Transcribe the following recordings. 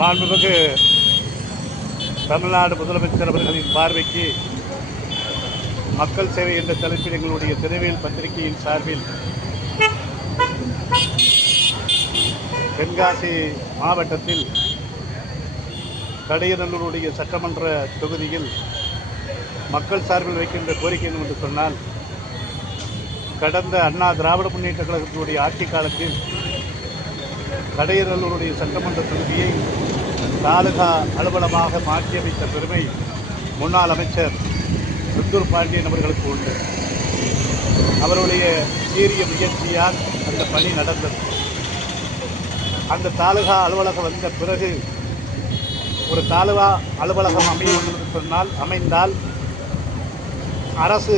மாண்புமிகு தமிழ்நாடு முதலமைச்சர் அவர்களின் பார்வைக்கு மக்கள் சேவை என்ற தலைப்பில் எங்களுடைய திருவேல் பத்திரிகையின் சார்பில் தென்காசி மாவட்டத்தில் கடையநல்லூருடைய சட்டமன்ற தொகுதியில் மக்கள் சார்பில் வைக்கின்ற கோரிக்கை என்று சொன்னால், கடந்த அண்ணா திராவிட முன்னேற்ற கழகத்தினுடைய ஆட்சி காலத்தில் கடையநல்லூருடைய சட்டமன்ற தொகுதியை தாலுகா அலுவலமாக மாற்றியமைத்த பெருமை முன்னாள் அமைச்சர் செந்தூர் பாண்டியன் அவர்களுக்கு உண்டு. அவருடைய சீரிய முயற்சியால் அந்த பணி நடந்தது. அந்த தாலுகா அலுவலகம் வந்த பிறகு ஒரு தாலுகா அலுவலகம் அமைந்தால் அரசு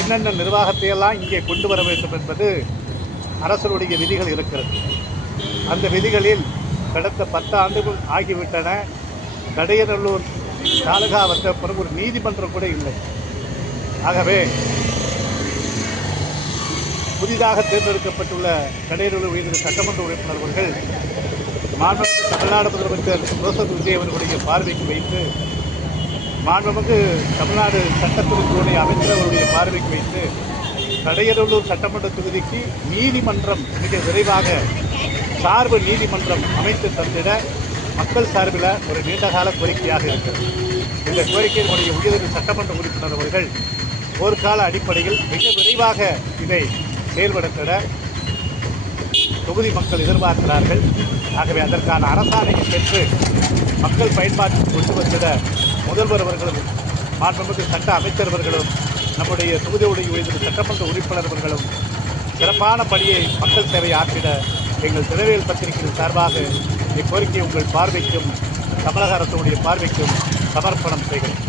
என்னென்ன நிர்வாகத்தையெல்லாம் இங்கே கொண்டு வர வேண்டும் என்பது அரசனுடைய விதிகள் இருக்கிறது. அந்த விதிகளில் கடந்த 10 ஆண்டுகள் ஆகிவிட்டன. கடையநல்லூர் தாலுகா வந்த பிறகு ஒரு நீதிமன்றம் கூட இல்லை. ஆகவே புதிதாக தேர்ந்தெடுக்கப்பட்டுள்ள கடையநல்லூர் உயர்ந்த சட்டமன்ற உறுப்பினர்கள் மாண்புமிகு தமிழ்நாடு முதலமைச்சர் ஜோசப் விஜய் அவர்களுடைய பார்வைக்கு வைத்து, மாண்புமிகு தமிழ்நாடு சட்டத்துறையினுடைய அமைச்சர் அவருடைய பார்வைக்கு வைத்து கடையநல்லூர் சட்டமன்ற தொகுதிக்கு நீதிமன்றம் மிக விரைவாக சார்பு நீதிமன்றம் அமைத்து தந்திட மக்கள் சார்பில் ஒரு நீண்டகால கோரிக்கையாக இருக்கிறது. இந்த கோரிக்கையினுடைய உயர்ந்த சட்டமன்ற உறுப்பினர் அவர்கள் போர்க்கால அடிப்படையில் மிக விரைவாக இதை செயல்படுத்திட தொகுதி மக்கள் எதிர்பார்க்கிறார்கள். ஆகவே அதற்கான அரசாணையை பெற்று மக்கள் பயன்பாட்டில் கொண்டு வந்திட முதல்வர் அவர்களும் மாண்புமிகு சட்ட அமைச்சர் அவர்களும் நம்முடைய தொகுதியுடைய உயர்ந்த சட்டமன்ற உறுப்பினர் அவர்களும் சிறப்பான பணியை மக்கள் சேவை ஆற்றிட எங்கள் திருவேல் பத்திரிகையின் சார்பாக இக்கோரிக்கையை உங்கள் பார்வைக்கும் தமிழக அரசுடைய பார்வைக்கும் சமர்ப்பணம் செய்கிறேன்.